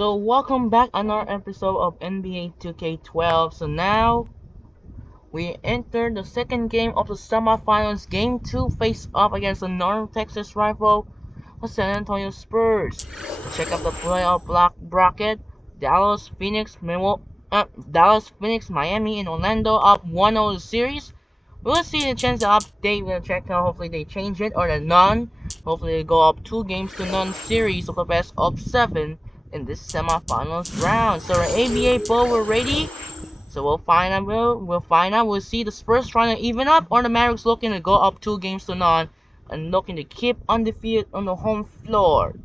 So welcome back another episode of NBA 2K12. So now we enter the second game of the semifinals. Game 2 face off against the North Texas rival, the San Antonio Spurs. Check out the playoff bracket. Dallas, Phoenix, Miami, and Orlando up 1-0 the series. We'll see the chance to update. We'll check out. Hopefully they change it or the none. Hopefully they go up 2 games to none series of the best of 7 in this semifinals round. So the ABA bowl we're ready. So we'll find out. We'll find out. We'll see the Spurs trying to even up or the Mavericks looking to go up 2 games to none and looking to keep undefeated on the home floor.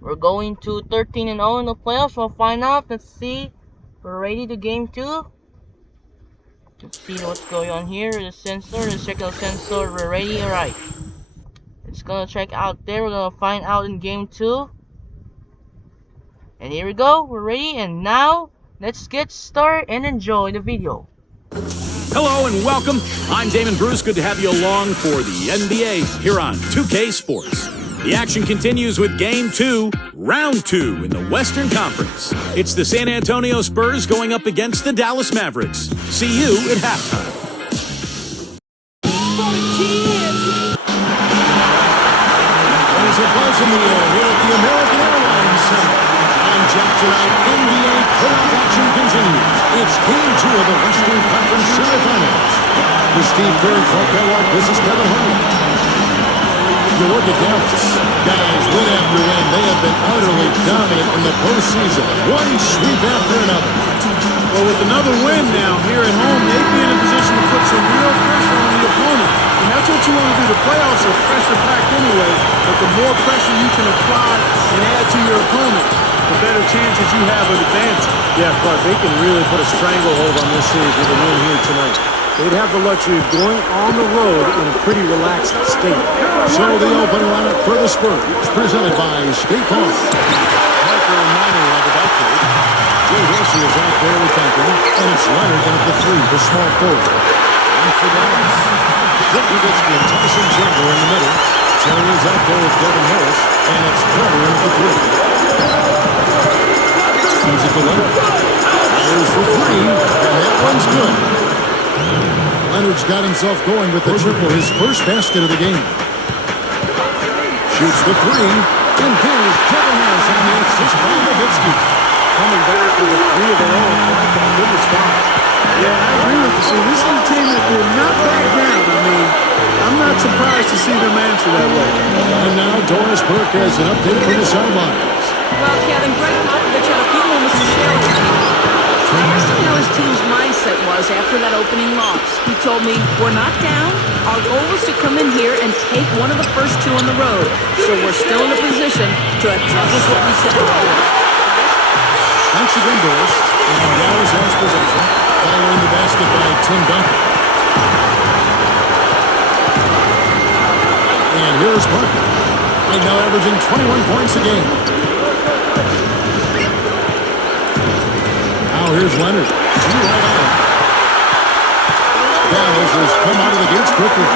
We're going to 13-0 in the playoffs. We'll find out. Let's see. We're ready to game 2. Let's see what's going on here. The sensor. Let's check out the sensor. We're ready. Alright. It's gonna check out there. We're gonna find out in game 2. And here we go. We're ready. And now, let's get started and enjoy the video. Hello and welcome. I'm Damon Bruce. Good to have you along for the NBA here on 2K Sports. The action continues with Game 2, Round 2 in the Western Conference. It's the San Antonio Spurs going up against the Dallas Mavericks. See you at halftime. There's a buzz in the air here at the American Airlines Center. On Jack tonight, NBA playoff action continues. It's Game 2 of the Western Conference semifinals. With Steve Kerr and Clark Kellogg, this is Kevin Harlan. You look at Dallas. Guys, win after win, they have been utterly dominant in the postseason. One sweep after another. Well, with another win now here at home, they'd be in a position to put some real pressure on the opponent. And that's what you want to do. The playoffs are pressure-packed anyway, but the more pressure you can apply and add to your opponent, the better chances you have of advancing. Yeah, Clark, they can really put a stranglehold on this series with a win here tonight. They'd have the luxury of going on the road in a pretty relaxed state. So the opening lineup for the Spurs, presented by State Farm. Parker and Minor on the backcourt. Jay Dorsey is out there with Duncan, and it's Leonard in at the 3, the small forward. And for Dallas, Dirk Nowitzki and Tyson Chandler in the middle. Terry is out there with Devin Harris, and it's Carter in at the 3. He's at the Leonard. Fires for 3, and that one's good. Leonard's got himself going with the triple, his first basket of the game. Shoots the 3, and there's Devin Harris on the assist by Nowitzki. Coming back with a 3 of their own, like a good response. Yeah, I agree with you. See, this is a team that did not back down. I mean, I'm not surprised to see them answer that way. And now Doris Burke has an update from the sidelines. Well, Kevin, Greg Popovich had a few moments to share with me. I asked him how his team's mindset was after that opening loss. He told me, we're not down. Our goal was to come in here and take one of the first 2 on the road. So we're still in a position to accomplish what we said we would. Thanks again, Doris. And Dallas has possession, following the basket by Tim Duncan. And here's Parker. Right now averaging 21 points a game. Now here's Leonard. Right on. Dallas has come out of the gates quickly.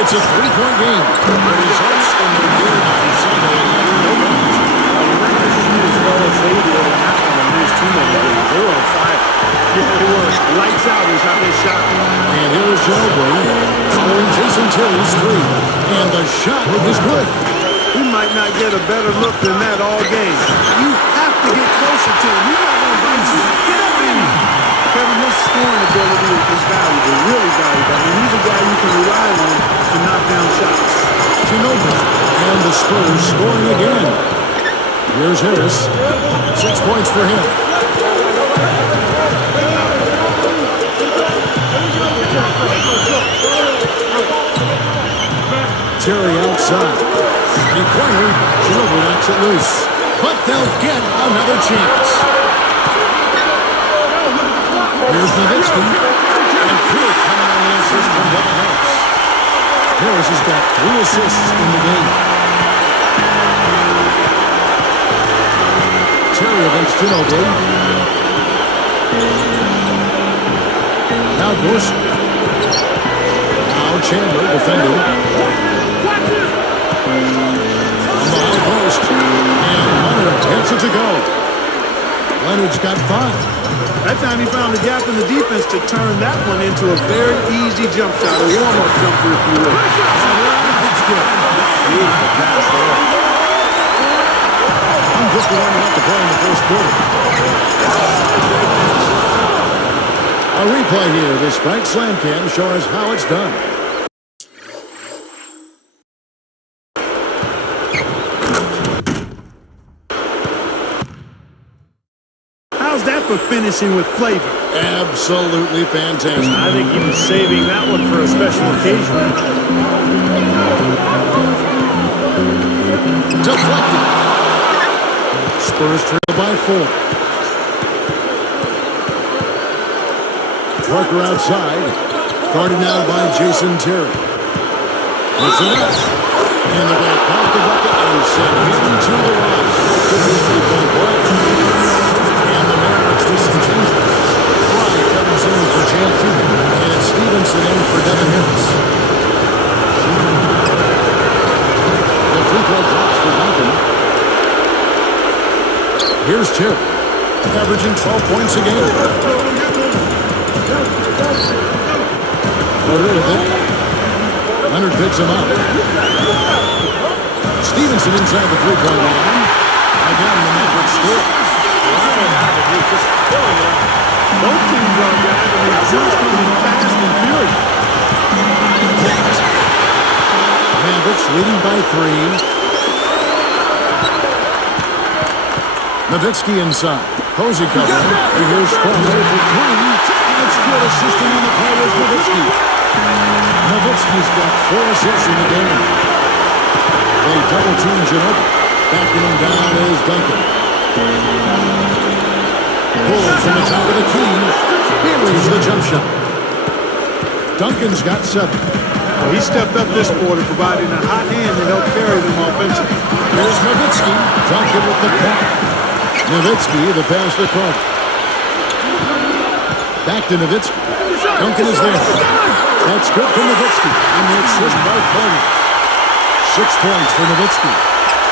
It's a 3-point game. The results in the game on Sunday. As well as they did, and not going to lose too many games. They were on fire. Yeah, they were. Lights out is how they shot. And here's Ginobili following Jason Terry's 3. And the shot is good. He might not get a better look than that all game. You have to get closer to him. You're not going to bite you. Get up in him. Kevin, his scoring ability is valuable, really valuable. I mean, he's a guy you can rely on to knock down shots. Ginobili and the Spurs scoring again. Here's Harris. 6 points for him. Terry outside. In corner, Ginobili knocks it loose. But they'll get another chance. Here's Nowitzki. And Pruitt coming on the assist from Devin Harris. Harris has got 3 assists in the game. Terry against Ginobili. Now Dorsey. Now Chandler defending. On the high post. And Leonard gets it to go. Leonard's got 5. That time he found a gap in the defense to turn that one into a very easy jump shot, a warm-up jumper, if you will. That's good. Beautiful pass there. 151 left to play in the first quarter. A replay here. The Sprite Slam Cam show us how it's done. How's that for finishing with flavor? Absolutely fantastic. I think he was saving that one for a special occasion. Deflected. Spurs trail by 4. Parker outside. Guarded now by Jason Terry. It's enough. And they're going to count the bucket and send him to the line. Could be a 3-point play. And the Mavericks with some changes. Fry comes in for Jan Cuban. And Stevenson in for Devin Harris. The free throw drops for Duncan. Here's Terry, averaging 12 points a game. Porter with it. Leonard picks him up. Stevenson inside the three-point line. Again, the Mavericks score. Both teams are guys, and they're just coming fast and furious. Mavericks leading by 3. Nowitzki inside. Posey covering. And here's Crawford for 3. It's good assisting on the play with Nowitzki. Nowitzki's got 4 assists in the game. They double team Ginobili. Backing him down is Duncan. Pulled from the top of the key. Buries the jump shot. Duncan's got 7. Well, he stepped up this quarter, providing a hot hand to help carry them offensively. Here's Nowitzki. Duncan with the block. Nowitzki, the pass to Crawford. Back to Nowitzki. Duncan is there. That's good for Nowitzki. And the assist by Carter. 6 points for Nowitzki.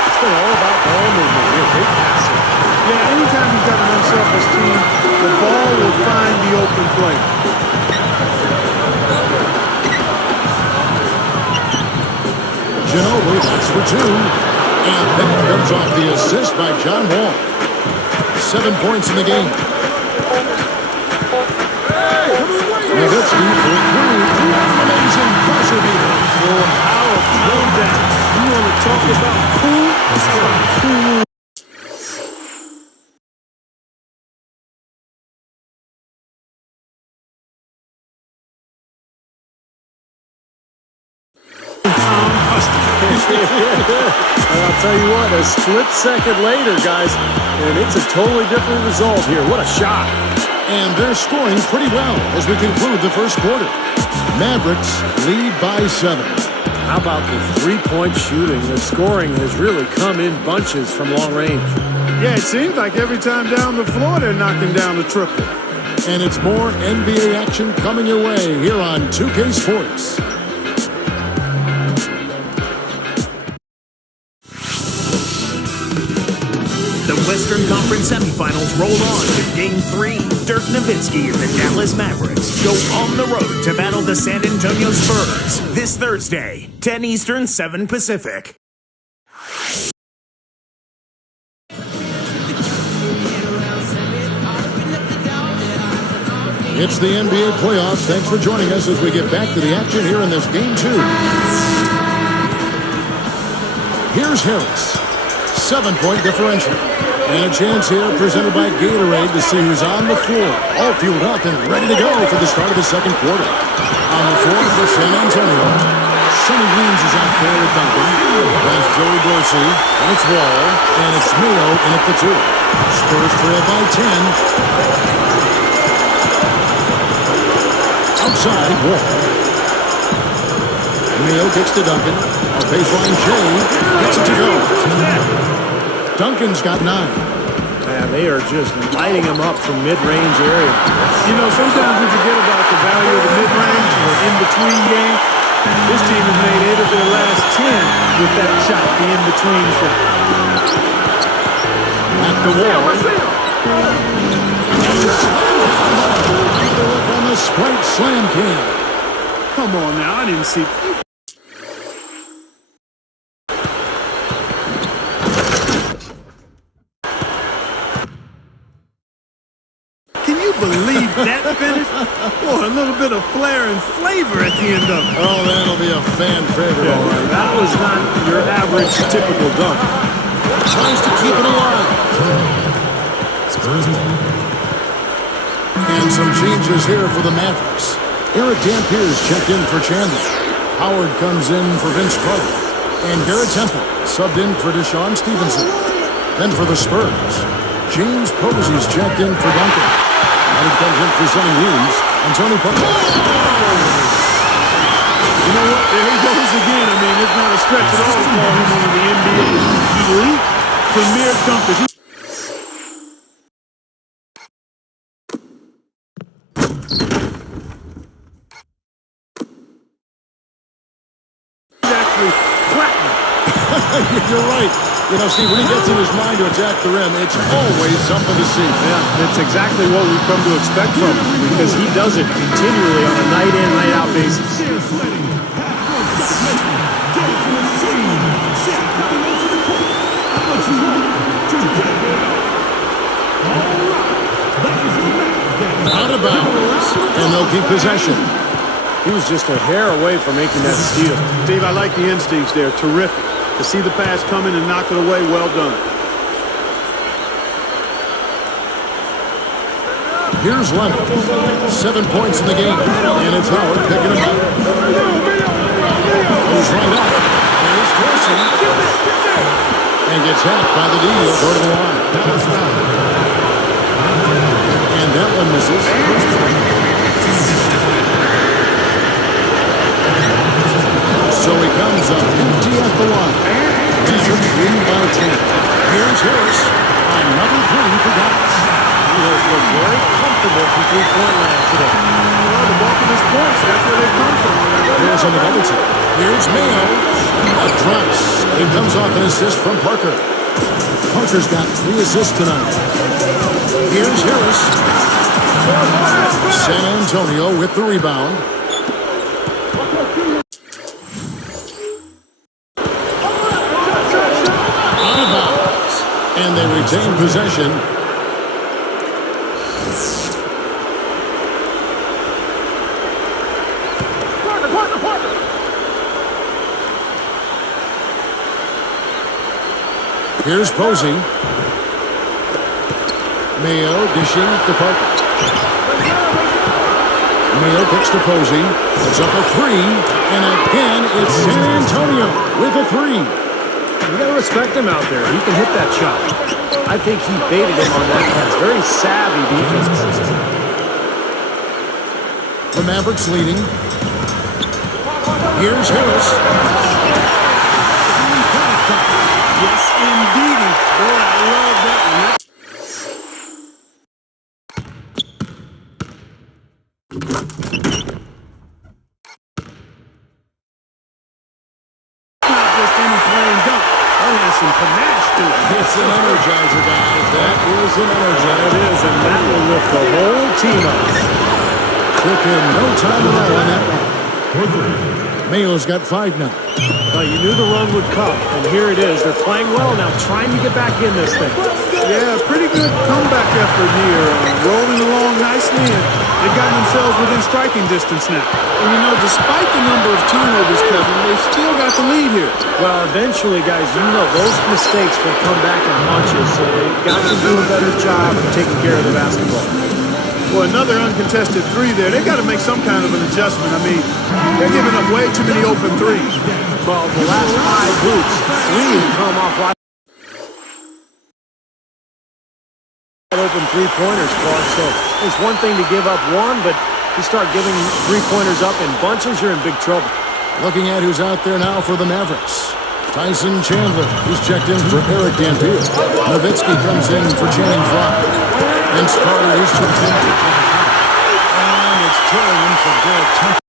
It's been all about ball movement here. Great passing. Yeah, anytime you've got an unselfish team, the ball will find the open player. Ginobili, that's for 2. And that comes off the assist by John Wall. 7 points in the game. Nowitzki for 3. Amazing buzzer beater. Oh, how about that? You want to talk about cool? Cool. And I'll tell you what, a split second later, guys, and it's a totally different result here. What a shot. And they're scoring pretty well as we conclude the first quarter. Mavericks lead by 7. How about the three-point shooting? The scoring has really come in bunches from long range. Yeah, it seems like every time down the floor, they're knocking down the triple. And it's more NBA action coming your way here on 2K Sports. The Western Conference semifinals roll on with Game 3. Dirk Nowitzki and the Dallas Mavericks go on the road to battle the San Antonio Spurs this Thursday, 10 Eastern, 7 Pacific. It's the NBA playoffs. Thanks for joining us as we get back to the action here in this Game 2. Here's Harris. 7-point differential. And a chance here presented by Gatorade to see who's on the floor. All fueled up and ready to go for the start of the second quarter. On the floor for San Antonio, Sonny Weems is out there with Duncan. That's Joey Dorsey. And it's Wall. And it's Miro in at the 2. Spurs trail by 10. Outside, Wall. Mio kicks to Duncan. A baseline Jay gets it to go. Duncan's got 9. Man, they are just lighting them up from mid-range area. You know, sometimes we forget about the value of the mid-range or in-between game. This team has made 8 of their last 10 with that shot, the in-between shot. At the wall. Look on the Sprite Slam King. Come on now, I didn't see... Can you believe that finish? Boy, a little bit of flair and flavor at the end of it. Oh, that'll be a fan favorite, all right. That was not your average typical dunk. Tries to keep it alive. And some changes here for the Mavericks. Eric Dampier's checked in for Chandler. Howard comes in for Vince Carter. And Garrett Temple subbed in for Deshaun Stevenson. Then for the Spurs, James Posey's checked in for Duncan. And he comes in for Sonny Williams and Tony Parker. You know what? There he goes again. I mean, it's not a stretch at all to call him one of the NBA's elite premier dunkers. You're right. You know, Steve, when he gets in his mind to attack the rim, it's always something to see. Yeah, it's exactly what we've come to expect from him because he does it continually on a night-in, night-out basis. Out of bounds, and they'll keep possession. He was just a hair away from making that steal. Steve, I like the instincts there. Terrific. To see the pass coming and knock it away, well done. Here's Leonard. 7 points in the game. And it's Howard picking him up. Goes right up. Here's Corson. And gets hacked by the D. He'll go to the line. And that one misses. So he comes up empty at the line. He's a 3 by 10. Here's Harris. Another 3 for Dallas. He has looked very comfortable from three-point land today. Well, the bulk of his points, that's where they come from. Here's on the double team. Here's Mayo. That drops. It comes off an assist from Parker. Parker's got 3 assists tonight. Here's Harris. San Antonio with the rebound. Out of bounds. And they retain possession. Here's Posey. Mayo dishing to Parker. Mayo picks to Posey. Puts up a 3. And again, it's San Antonio with a 3. You gotta respect him out there. He can hit that shot. I think he baited him on that pass. Very savvy defense. The Mavericks leading. Here's Harris. Yes, indeedy. Boy, I love that one. Not just any plain dunk. That has some panache to it. It's an energizer, guys. That is an energizer. It is, and that will lift the whole team up. Took him no time at all on that one. Mayo's got 5 now. Well, you knew the run would come, and here it is. They're playing well now, trying to get back in this thing. Yeah, pretty good comeback effort here. Rolling along nicely, and they've gotten themselves within striking distance now. And you know, despite the number of turnovers, Kevin, they've still got the lead here. Well, eventually, guys, you know those mistakes will come back and haunt you, so they've got to do a better job of taking care of the basketball. Well, another uncontested 3 there. They've got to make some kind of an adjustment. I mean, they're giving up way too many open threes. Well, the last 5 hoops, 3 have come off wide open three-pointers, Clark. So it's one thing to give up one, but you start giving three-pointers up in bunches, you're in big trouble. Looking at who's out there now for the Mavericks. Tyson Chandler, who's checked in for Eric Dampier. Nowitzki comes in for Channing Frye. Vince Carter, who's checked in for Kevin Howard. And it's Tillian for Garrett Temple.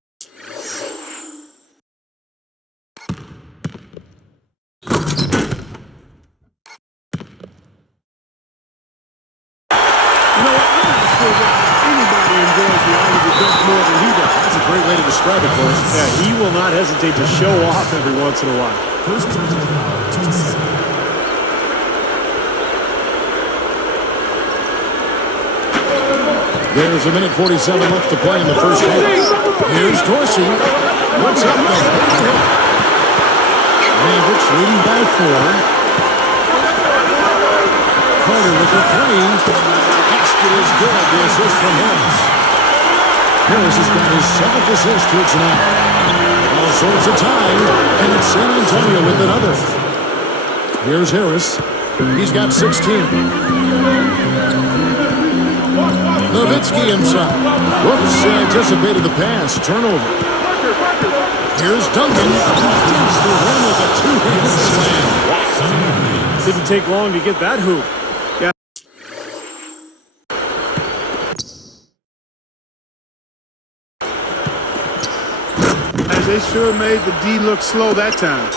Yeah, he will not hesitate to show off every once in a while. There's a minute 47 left to play in the first half. Here's Dorsey. What's up, though? Mavericks leading by 4. Carter with the 3. Basket is good. The assist from Harris. Harris has got his 7th assist here tonight. All sorts of time, and it's San Antonio with another. Here's Harris. He's got 16. Nowitzki inside. Whoops, anticipated the pass. Turnover. Here's Duncan. Gets the win with a two-handed slam. Didn't take long to get that hoop. Yeah. As they sure made the D look slow that time.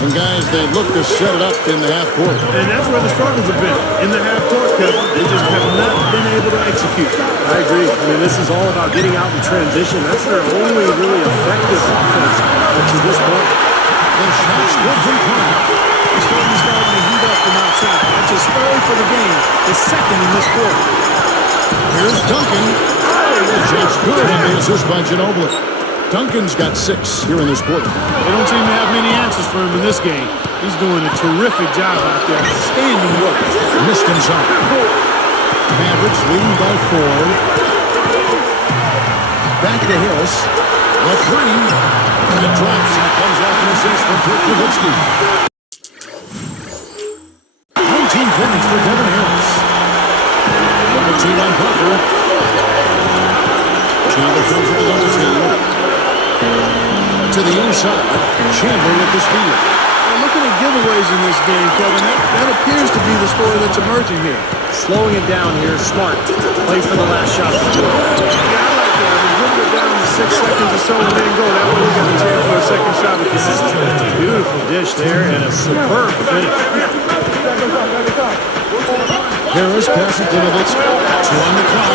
And guys, they look to set it up in the half court. And that's where the struggles have been. In the half court, Kevin, they just have not been able to execute. I agree. I mean, this is all about getting out in transition. That's their only really effective offense up to this point. The shot's good from Carter. He's starting to heat up from outside. That's a Spurs for the game. The second in this quarter. Here's Duncan. The shot's good, and the assist by Ginobili. Duncan's got 6 here in this quarter. They don't seem to have many answers for him in this game. He's doing a terrific job out there. Outstanding work. Missed inside. Mavericks leading by 4. Back to Harris. The 3. It drops, and it comes off an assist from Nowitzki. 19 points for Devin Harris. Double team on Parker. Chandler comes with the double team. To the inside. Chandler with the steal. Well, looking at giveaways in this game, Kevin, that appears to be the story that's emerging here. Slowing it down here, smart. Play for the last shot. Yeah, I like that. I mean, whip it down to 6 seconds or so and then go. That way we got a chance for a second shot if you miss it. Beautiful dish there and a superb finish. Harris passes to Nowitzki. 2 on the clock.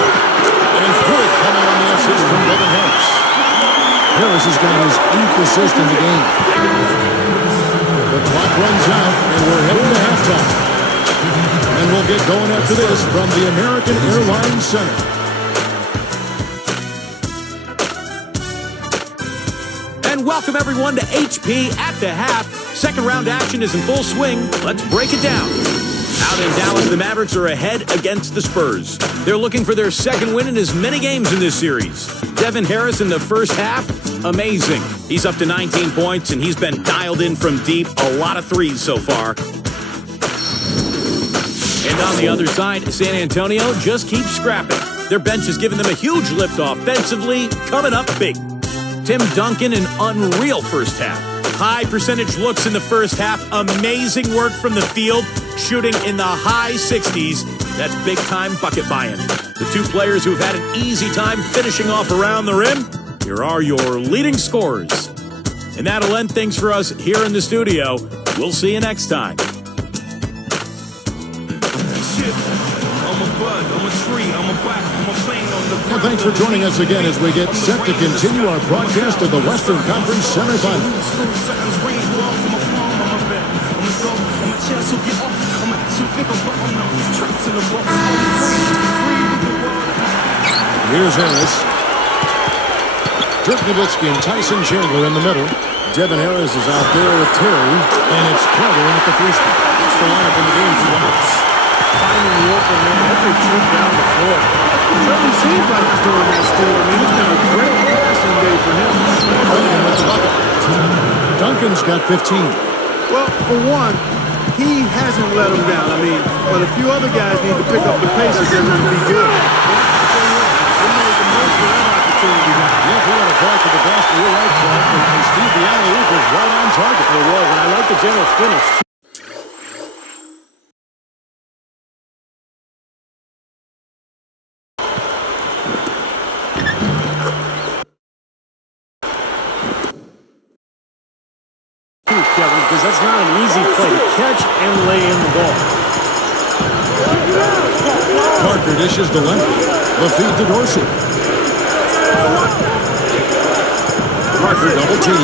And good coming on the assist from Devin Harris. Harris has got his 8th assist in the game. The clock runs out, and we're heading to halftime. And we'll get going after this from the American Airlines Center. And welcome everyone to HP at the half. Second round action is in full swing. Let's break it down. Out in Dallas, the Mavericks are ahead against the Spurs. They're looking for their second win in as many games in this series. Devin Harris in the first half, amazing. He's up to 19 points, and he's been dialed in from deep. A lot of threes so far. And on the other side, San Antonio just keeps scrapping. Their bench has given them a huge lift offensively, coming up big. Tim Duncan, an unreal first half. High percentage looks in the first half. Amazing work from the field, shooting in the high 60s. That's big-time bucket buy-in. The two players who've had an easy time finishing off around the rim, here are your leading scorers. And that'll end things for us here in the studio. We'll see you next time. Well, thanks for joining us again as we get set to continue our broadcast of the Western Conference semifinals. Here's Harris. Dirk Nowitzki and Tyson Chandler in the middle. Devin Harris is out there with Terry, and it's Carter in at the 3 spot. That's the lineup in the game for the Bucks. Finding the open man every trip down the floor. It certainly seems like he's doing that still. I mean, it's been a great passing day for him. Duncan with the bucket. Duncan's got 15. Well, for one, he hasn't let him down. I mean, but a few other guys need to pick up the pace if they're going to be good. They made the most of that opportunity. Yeah, we had a back to the basket. You're right, Clark. And Steve, the alley-oop was right on target. It was, and I like the general finish. Kevin, because that's not an easy play to catch and lay in the ball. Parker dishes to Leonard. The feed to Dorsey. Parker double team.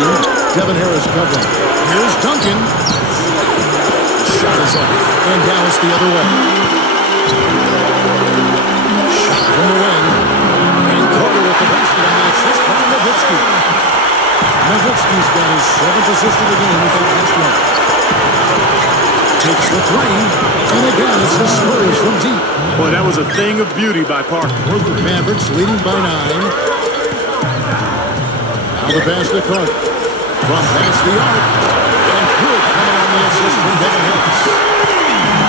Devin Harris covering. Here's Duncan. Shot is up. And now it's the other way. Shot from the wing. And Carter with the basket on the assist by Nowitzki. Nowitzki's got his 7th assist of the game with that last one. Takes the three. And again, it's the Spurs from deep. Boy, that was a thing of beauty by Parker. Mavericks leading by 9. Now the pass to Carter. From past the arc. And good coming on the assist from Devin Harris.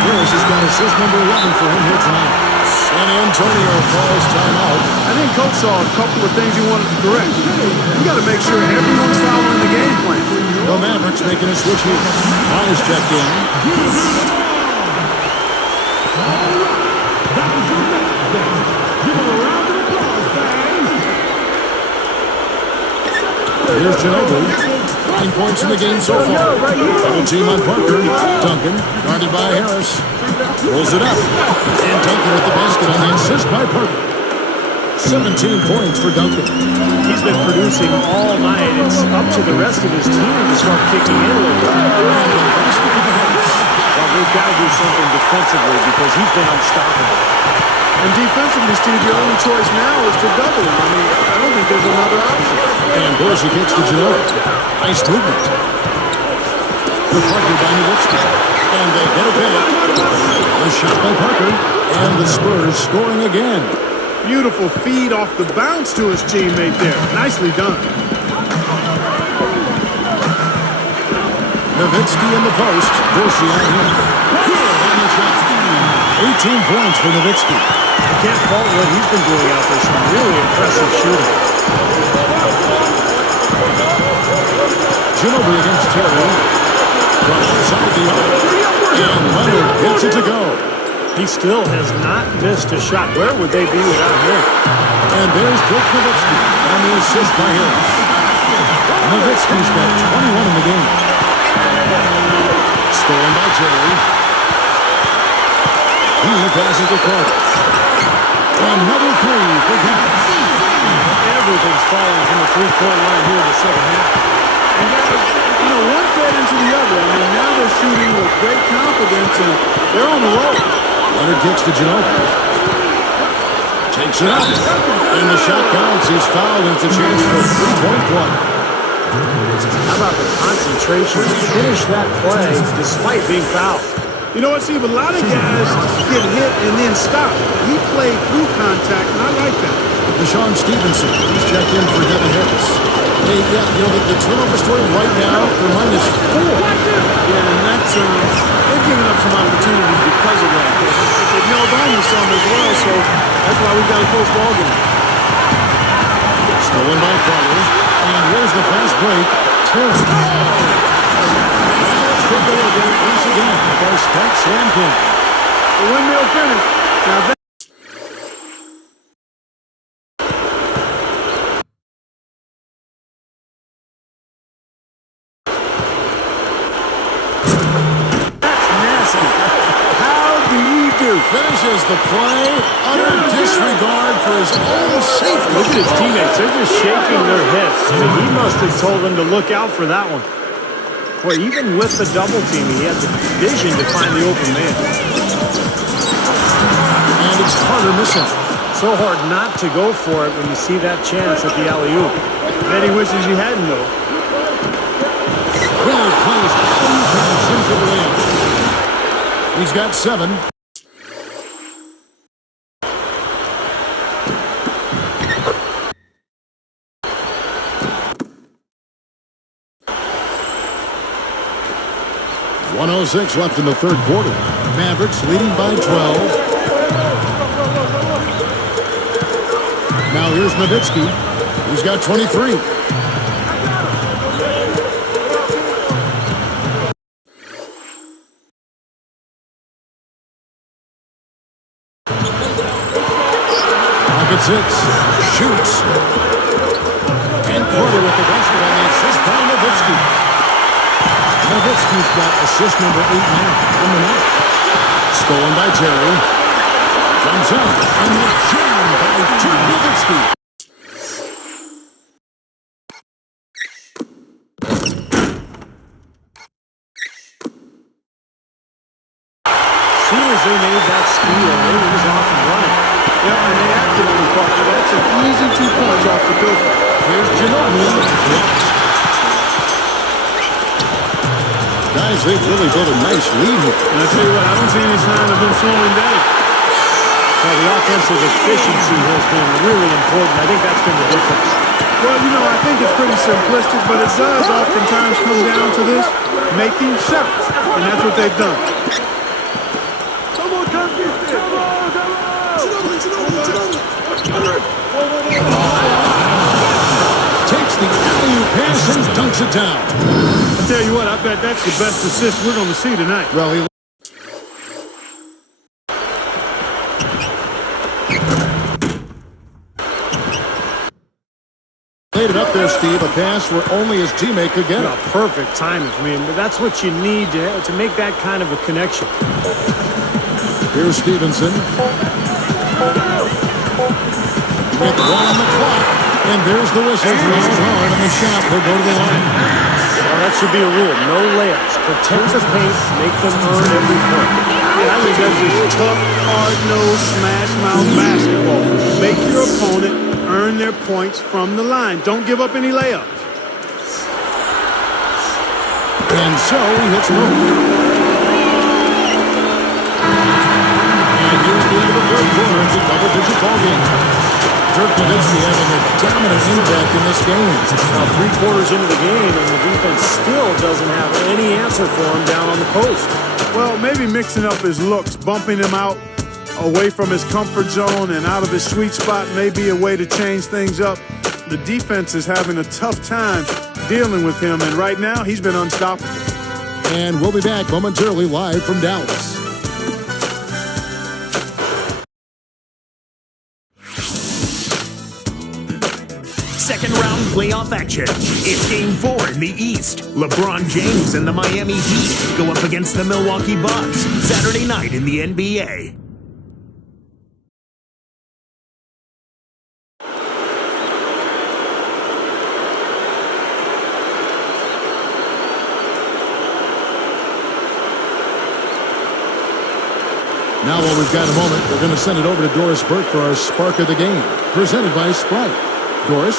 Harris has got assist number 11 for him here tonight. San Antonio calls timeout. I think Coach saw a couple of things he wanted to correct. You got to make sure everyone's following the game plan. The Mavericks making a switch here. Myers checked in. Here's Ginobili. 9 points in the game so far. Double team on Parker. Duncan, guarded by Harris. Pulls it up. And Duncan with the basket on the assist by Parker. 17 points for Duncan. He's been producing all night. It's up to the rest of his team to start kicking in a little bit. Well, they've got to do something defensively because he's been unstoppable. And defensively, Steve, your only choice now is to double him. I mean, I don't think there's another option. And Dorsey kicks to Ginobili. Nice movement. Deflected by Nowitzki. And they get a pick. A shot by Parker. And the Spurs scoring again. Beautiful feed off the bounce to his teammate there. Nicely done. Nowitzki in the post. Dorsey on him. Good on the shot. 18 points for Nowitzki. I can't fault what he's been doing out there. Some really impressive shooting. Ginobili against Terry. From outside the arc. And Leonard gets it to go. He still has not missed a shot. Where would they be without him? And there's Dirk Nowitzki on the assist by Harris. Nowitzki's got 21 in the game. Stolen by Jerry. He passes to Carter. Another three for Dallas. Everything's falling from the three-point line here in the second half. And guys, you know, one fed into the other. I mean, now they're shooting with great confidence, and they're on the roll. Leonard kicks to Ginobili. Takes it up. And the shot counts. He's fouled, and it's a chance for a three-point play. How about the concentration? Finish that play despite being fouled. You know what, Steve? A lot of guys get hit and then stop. He played through contact, and I like that. Deshaun Stevenson, he's checked in for Devin Harris. Hey, yeah, you know, the turnover story right now, they're -4. Yeah, and that's, they've given up some opportunities because of that. They've held on to some as well, so that's why we've got a close ball game. Stolen by Carter. And here's the fast break. Terry. Let's take a look at it once again with our Spike Slam King. The windmill finish. Now that 2 finishes the play. Utter disregard for his own safety. Look at his teammates. They're just shaking their heads. I mean, he must have told them to look out for that one. Well, even with the double team, he had the vision to find the open man. And it's Carter missing. So hard not to go for it when you see that chance at the alley-oop. Bet he wishes he hadn't, though. Well placed. Into the lane. He's got 7. .106 left in the third quarter. Mavericks leading by 12. Now here's Nowitzki. He's got 23. Pocket 6. Shoots. And Carter with the basket on the assist by Nowitzki. Nowitzki's got assist number 8 now in the night. Stolen by Jerry. Comes up, and the jam by Dirk Nowitzki. soon as they made that steal, it was off and running. Yeah, and they acted on the partner. That's an easy 2 points off the bill. Here's Ginobili. Guys, they've really built a nice lead here. And I tell you what, I don't see any sign of them slowing down. Well, the offensive efficiency has been really important. I think that's been the difference. Well, you know, I think it's pretty simplistic, but it does oftentimes come down to this, making shots. And that's what they've done. Come on, come get this. Come on. Takes the alley-oop pass and dunks it down. I tell you what, I bet that's the best assist we're going to see tonight. Well, he laid it up there, Steve. A pass where only his teammate could get it. Perfect timing. I mean, that's what you need to make that kind of a connection. Here's Stevenson. With 1 on the clock. And there's the whistle. Throws it hard, and the shot will go to the line. Well, that should be a rule. No layups. Protect the paint. Make them earn every point. Yeah, I think that's just tough, hard-nosed, smash-mouth basketball. Make your opponent earn their points from the line. Don't give up any layups. And so he hits move. And here's the end of the third quarter. It's a double-digit ball game. Dirk Nowitzki having a dominant impact in this game. Now 3 quarters into the game, and the defense still doesn't have any answer for him down on the post. Well, maybe mixing up his looks, bumping him out away from his comfort zone and out of his sweet spot may be a way to change things up. The defense is having a tough time dealing with him, and right now he's been unstoppable. And we'll be back momentarily live from Dallas. Second round playoff action. It's game 4 in the East. LeBron James and the Miami Heat go up against the Milwaukee Bucks Saturday night in the NBA. Now, while we've got a moment, we're going to send it over to Doris Burke for our Spark of the Game, presented by Sprite. Doris?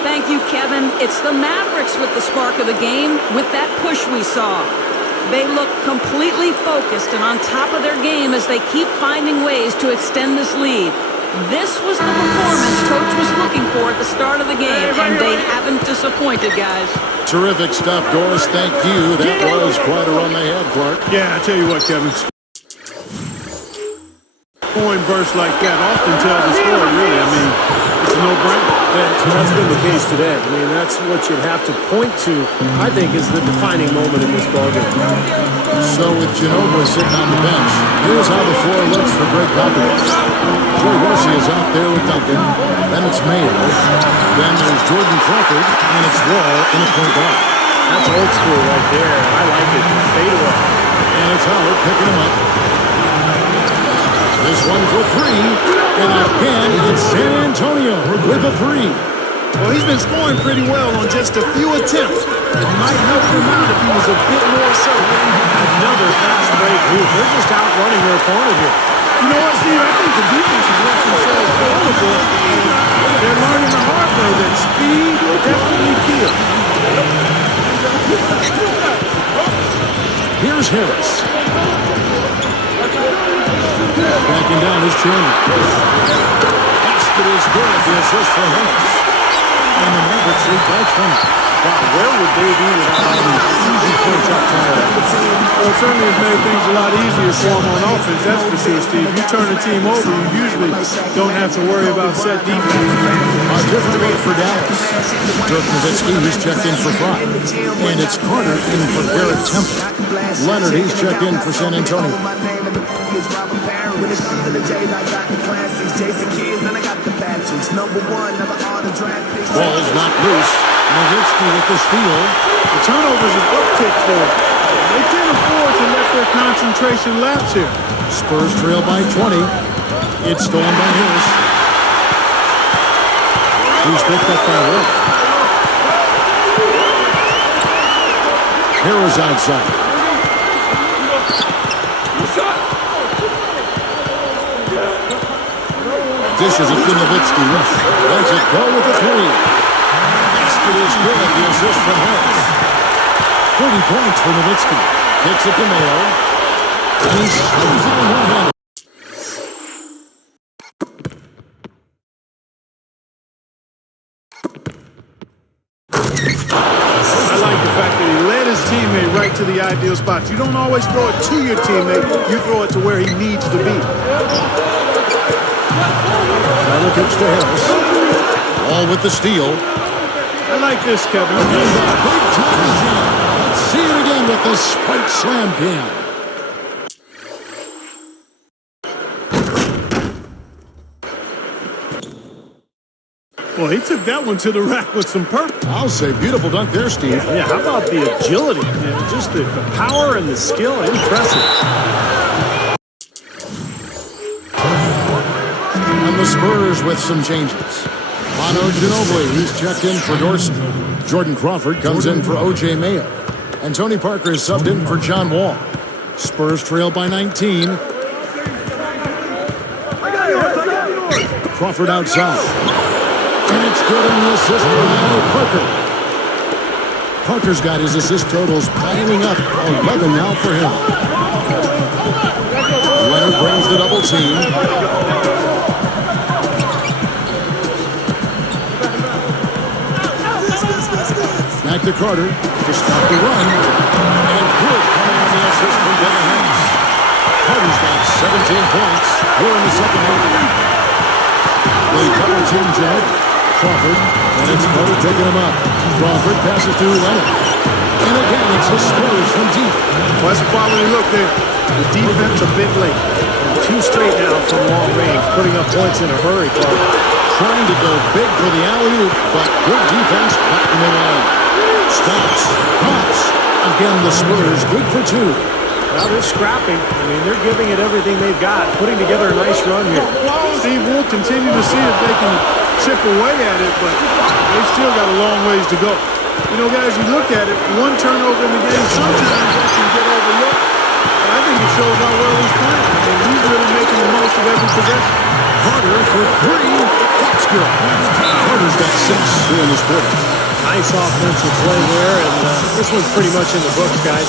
Thank you, Kevin. It's the Mavericks with the spark of the game, with that push we saw. They look completely focused and on top of their game as they keep finding ways to extend this lead. This was the performance Coach was looking for at the start of the game, and they haven't disappointed, guys. Terrific stuff, Doris. Thank you. That was quite a run they had, Clark. Yeah, I tell you what, Kevin. Coin bursts like that often tell the story, really. I mean, it's a no-brainer. That's been the case today. I mean, that's what you'd have to point to, I think, is the defining moment in this ballgame. So with Ginobili sitting on the bench, here's how the floor looks for Greg Popovich. Joe Dorsey is out there with Duncan. Then it's Mayo. Then there's Jordan Crawford, and it's Wall in the point guard. That's old school right there. I like it. Fade away. And it's Howard picking him up. This one for 3, and again, it's San Antonio with a 3. Well, he's been scoring pretty well on just a few attempts. It might help him out if he was a bit more assertive. Another fast break move. They're just outrunning their opponent here. You know what, Steve? I think the defense has left themselves vulnerable. They're learning the hard way that speed definitely kills. Here's Harris. Backing down his Chandler. Basket is good. The assist for Harris. And the Mavericks lead by 20. Wow, where would they be without all these easy points up top? Well, it certainly has made things a lot easier for them on offense, that's for sure, Steve. You turn a team over, you usually don't have to worry about set defense. A different rate for Dallas. Dirk Nowitzki, who's checked in for Fry. And it's Carter in for Garrett Temple. Leonard, he's checked in for San Antonio. Ball's not loose. Nowitzki with the steal. The turnovers have uptick for them. They can't afford to let their concentration lapse here. Spurs trail by 20. It's stolen by Harris. Who's picked up by Wood. Harris outside. Dishes it to Nowitzki. Lets it go with a three. Basket is good. The assist from Harris. 30 points for Nowitzki. Kicks it to Mayo. And he slams it in one-handed. I like the fact that he led his teammate right to the ideal spot. You don't always throw it to your teammate. You throw it to where he needs to be. Tyler kicks to Harris. All with the steal. I like this, Kevin. And the big time jam. Let's see it again with the spike slam can. Well, he took that one to the rack with some purpose. I'll say beautiful dunk there, Steve. Yeah, how about the agility? Man? Just the power and the skill. Impressive. And the Spurs with some changes. Bono Ginobili, he's checked in for Dorsey. Jordan Crawford comes in for O.J. Mayo. And Tony Parker is subbed in for John Wall. Spurs trail by 19. Crawford outside. And it's good in the assist by Parker. Parker's got his assist totals piling up. 11 now for him. Leonard brings the double team. Back to Carter to stop the run. And good coming on the assist from Devin Harris. Carter's got 17 points here in the second half. They double team Jack. Crawford, and it's Carter taking him up. Crawford passes to Leonard. And again, it's the Spurs from deep. Well, that's a quality look there. The defense a bit late. And 2 straight now from long range, putting up points in a hurry, Clark. Trying to go big for the alley-oop, but good defense cutting away. Stops, pops. Again, the Spurs good for 2. Well, they're scrapping. I mean, they're giving it everything they've got, putting together a nice run here. Steve, we'll continue to see if they can chip away at it, but they've still got a long ways to go. You know, guys, you look at it, one turnover in the game, sometimes that can get overlooked. But I think it shows how well he's playing. I mean, he's really making the most of every possession. Carter for 3. That's good. Carter's got 6 here in this quarter. Nice offensive play there, and this one's pretty much in the books, guys.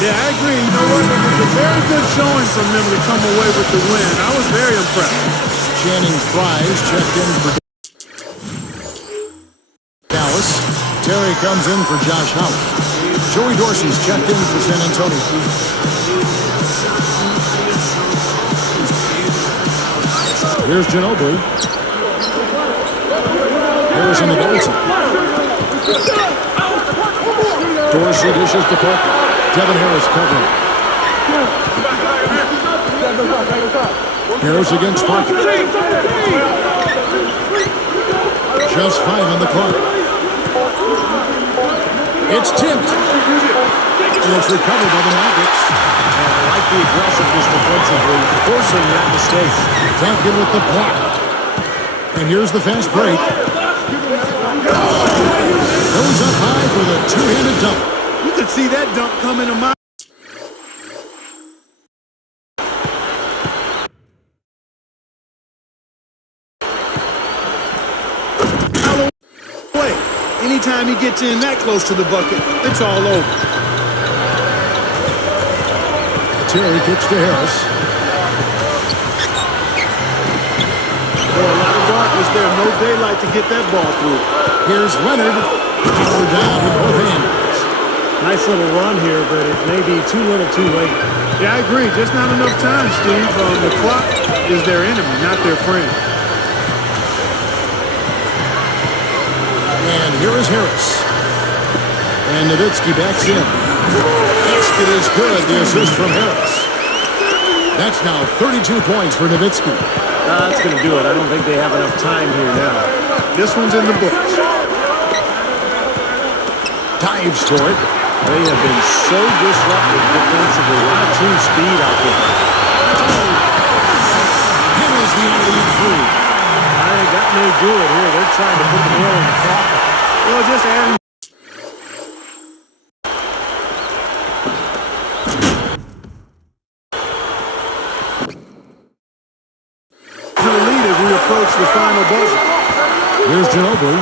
Yeah, I agree. You know what? It was a very good showing from them to come away with the win. I was very impressed. Channing Fries checked in for Dallas. Terry comes in for Josh Howard. Joey Dorsey's checked in for San Antonio. Here's Ginobili. Harris in the double team. Dorsey dishes to Parker. Devin Harris covering. Harris against Parker. Just 5 on the clock. It's tipped. And it's recovered by the Mavericks. I like the aggressiveness defensively, forcing that mistake. Duncan with the block. And here's the fast break. Goes up high for the two-handed dunk. You could see that dunk coming a mile. Away. Anytime he gets in that close to the bucket, it's all over. Terry kicks to Harris. Boy, a lot of darkness there. No daylight to get that ball through. Here's Leonard. Powered down with both hands. Nice little run here, but it may be too little too late. Yeah, I agree. Just not enough time, Steve. The clock is their enemy, not their friend. And here is Harris. And Nowitzki backs in. Basket is good. The assist from Harris. That's now 32 points for Nowitzki. That's going to do it. I don't think they have enough time here now. This one's in the books. Dives for it. They have been so disruptive defensively. A lot of team speed out there. Here is the alley-oop three. I think that may do it here. They're trying to put the nail in the coffin. Well, just adding to the lead as we approach Mobley.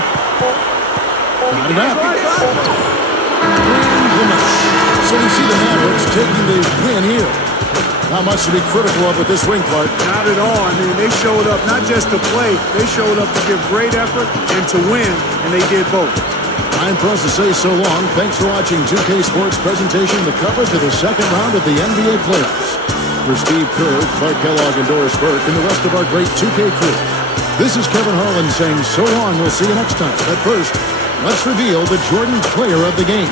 Got it up. And the miss. So we see the Mavericks taking the win here. Not much to be critical of with this win, Clark. Not at all. I mean, they showed up not just to play, they showed up to give great effort and to win, and they did both. Time for us to say so long. Thanks for watching 2K Sports presentation, the cover to the second round of the NBA playoffs. For Steve Kerr, Clark Kellogg, and Doris Burke, and the rest of our great 2K crew, this is Kevin Harlan saying so long. We'll see you next time. But first, let's reveal the Jordan player of the game.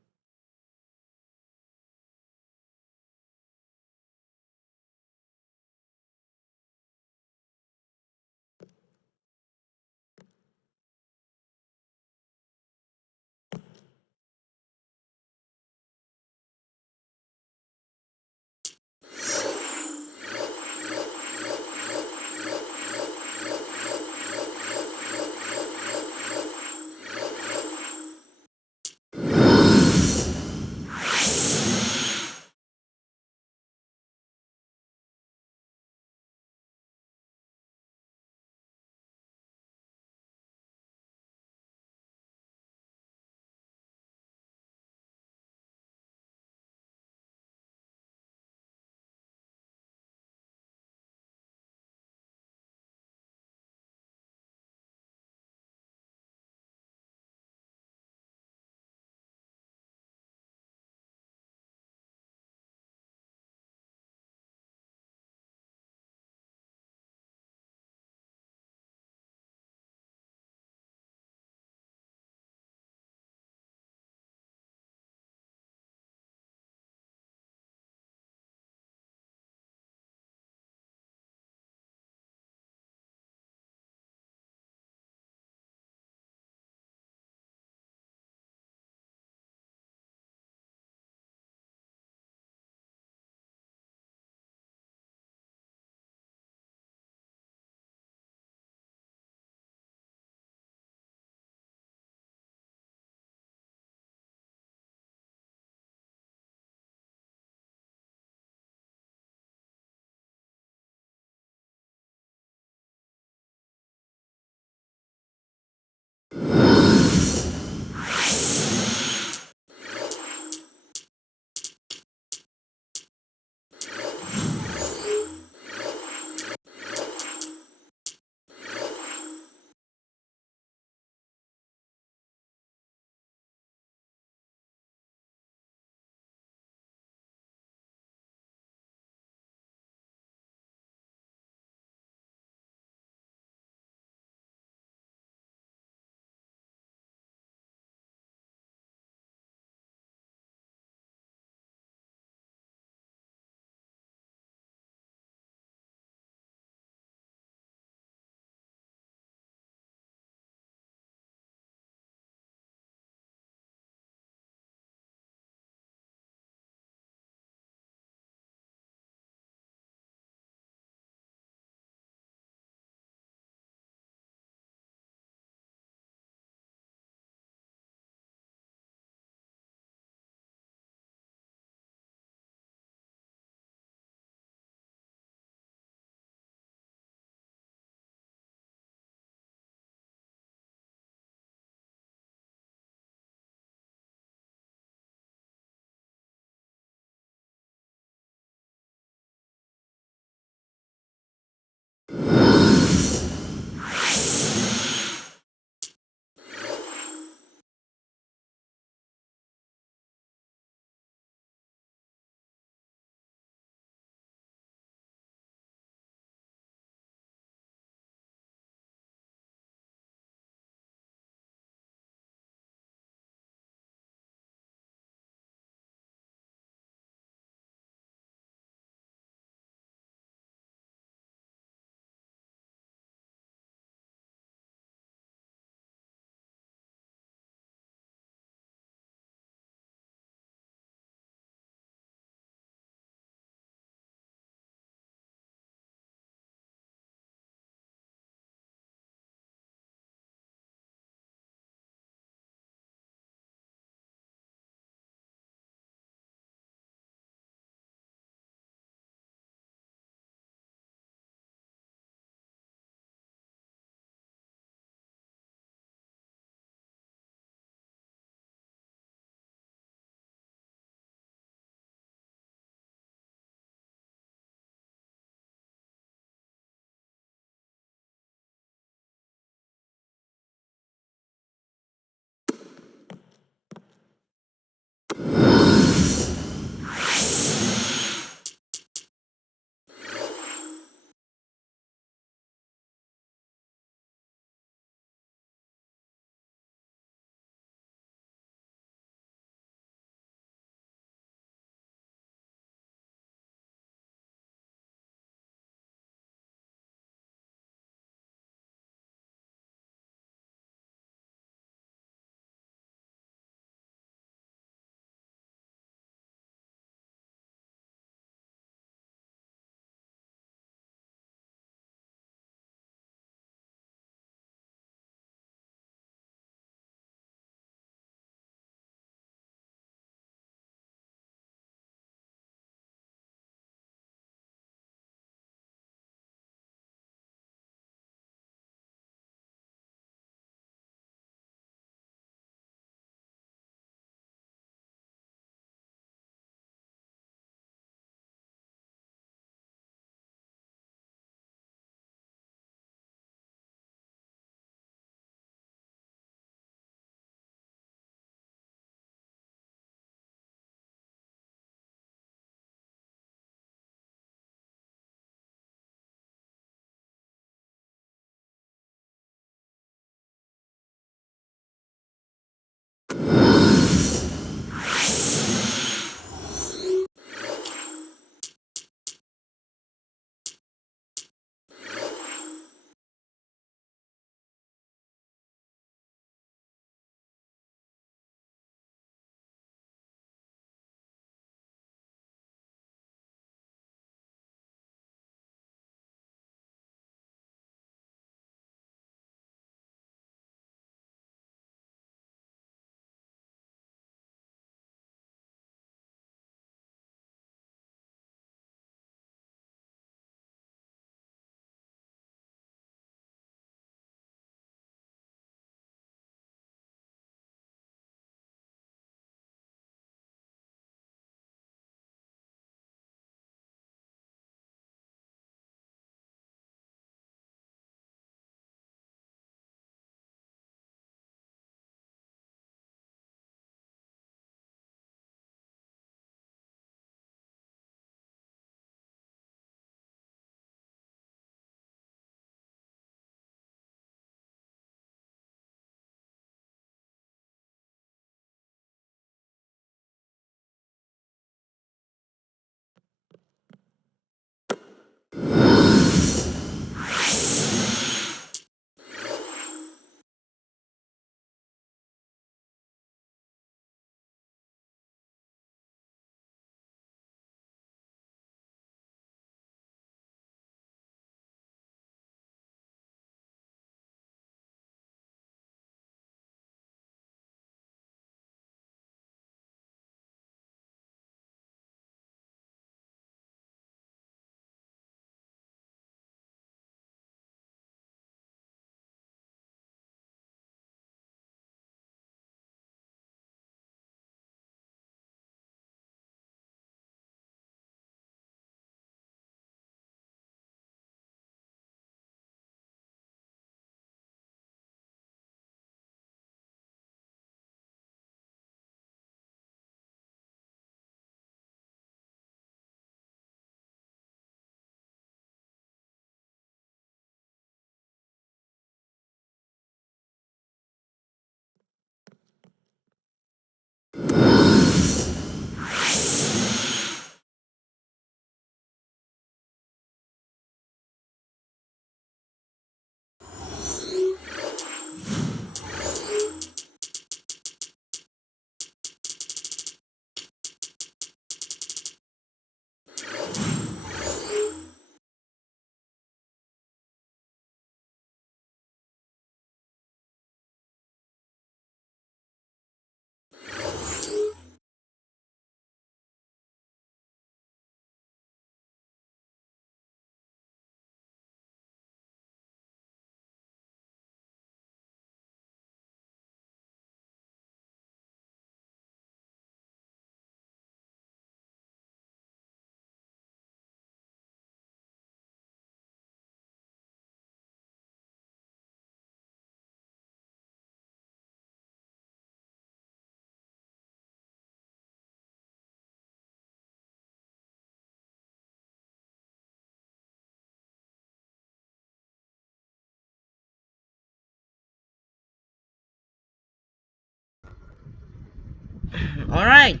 Alright,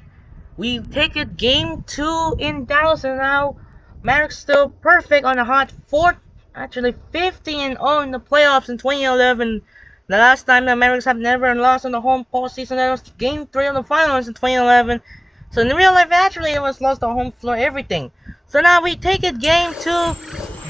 we take it game 2 in Dallas, and now Mavericks still perfect on a hot 50 and 0 in the playoffs in 2011. The last time the Mavericks have never lost in the home postseason, that was game 3 of the finals in 2011. So in real life, actually, it was lost on home floor, everything. So now we take it game 2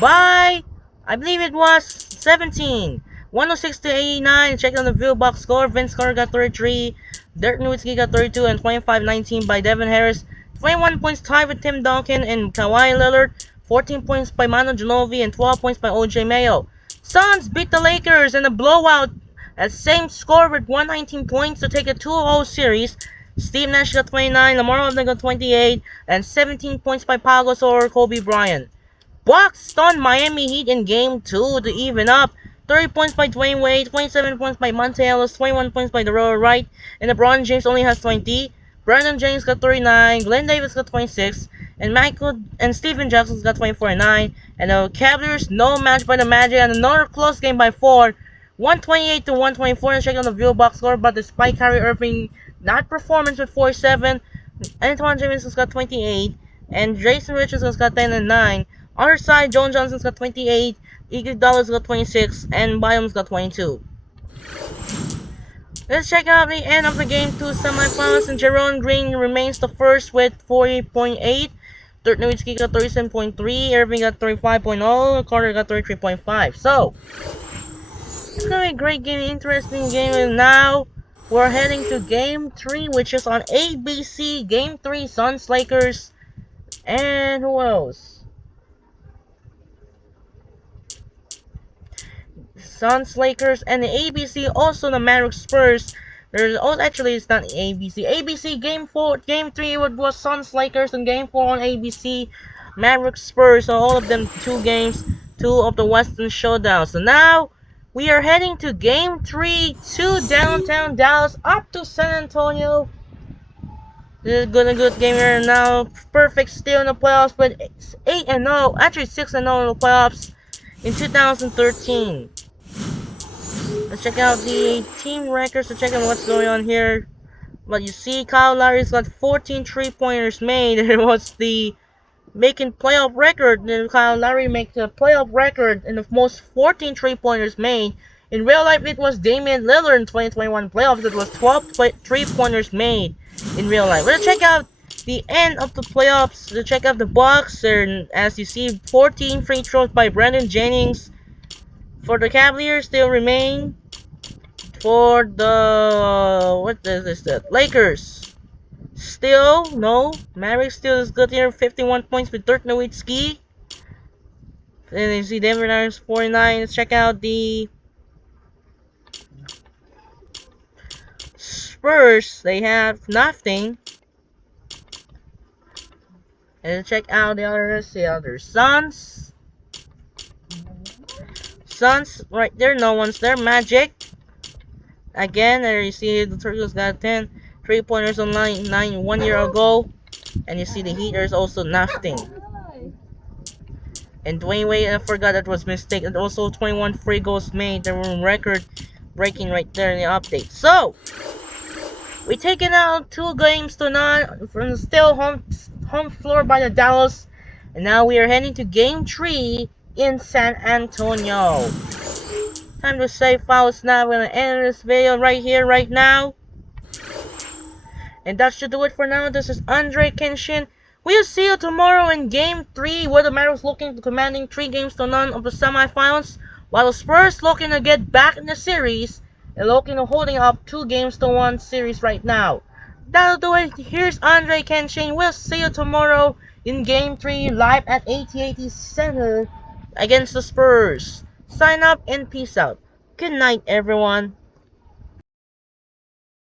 by, I believe it was 17. 106 to 89. Check on the view box score. Vince Carter got 33. Dirk Nowitzki got 32 and 25-19 by Devin Harris. 21 points tied with Tim Duncan and Kawhi Lillard. 14 points by Manu Ginobili and 12 points by OJ Mayo. Suns beat the Lakers in a blowout at same score with 119 points to take a 2-0 series. Steve Nash got 29, Lamar Odom got 28, and 17 points by Pau Gasol or Kobe Bryant. Bucks stunned Miami Heat in Game 2 to even up. 30 points by Dwayne Wade, 27 points by Monte Ellis, 21 points by DeRozan Wright, and LeBron James only has 20. Brandon James got 39, Glenn Davis got 26, and Michael and Steven Jackson got 24 and 9. And the Cavaliers no match by the Magic, and another close game by 4. 128 to 124, and check on the view box score, but despite Kyrie Irving not performance with 47, Antoine Jameson's got 28, and Jason Richardson's got 10 and 9. Other side, Joan Johnson's got 28, Iguodala's got 26, and Byam's got 22. Let's check out the end of the Game 2 semifinals, and Jerome Green remains the first with 40.8. Dirk Nowitzki got 37.3, Irving got 35.0, Carter got 33.5. So, it's gonna be a great game, interesting game, and now we're heading to Game 3, which is on ABC. Game 3, Suns, Lakers, and who else? Suns, Lakers, and the ABC, also the Mavericks, Spurs. There's also, actually, it's not ABC. ABC Game 4, Game 3 was Suns, Lakers, and Game 4 on ABC, Mavericks, Spurs. So all of them 2 games, 2 of the Western Showdown. So now we are heading to Game 3 to downtown Dallas, up to San Antonio. This is a good game here now. Perfect still in the playoffs, but 8-0, actually 6-0 in the playoffs in 2013. Let's check out the team records to check out what's going on here. But you see, Kyle Lowry's got 14 3-pointers made. It was the making playoff record. Then Kyle Lowry makes a playoff record in the most 14 3-pointers made. In real life, it was Damian Lillard in 2021 playoffs. It was 12 3-pointers made in real life. Let's check out the end of the playoffs. Let's check out the Bucks. And as you see, 14 free throws by Brandon Jennings. For the Cavaliers, still remain. For the what is this? Lakers, still no. Mavericks still is good here. 51 points with Dirk Nowitzki. Then you see Denver Nuggets 49. Let's check out the Spurs. They have nothing. And check out the other Suns. Suns right there, no one's there. Magic. Again, there you see the Turtles got 10 3-pointers on 1 year ago. And you see the Heat, there's also nothing. And Dwayne Wade, I forgot that was a mistake. And also 21 free goals made. They were record breaking right there in the update. So, we taken out 2 games to none from still home floor by the Dallas. And now we are heading to Game 3 in San Antonio. Time to say fouls now. We're gonna end this video right here, right now. And that should do it for now. This is Andre Kenshin. We'll see you tomorrow in Game 3, where the Mavericks looking to commanding 3 games to none of the semifinals, while the Spurs looking to get back in the series and looking to holding up 2 games to 1 series right now. That'll do it. Here's Andre Kenshin. We'll see you tomorrow in Game 3 live at AT&T Center against the Spurs. Sign up and peace out. Good night, everyone.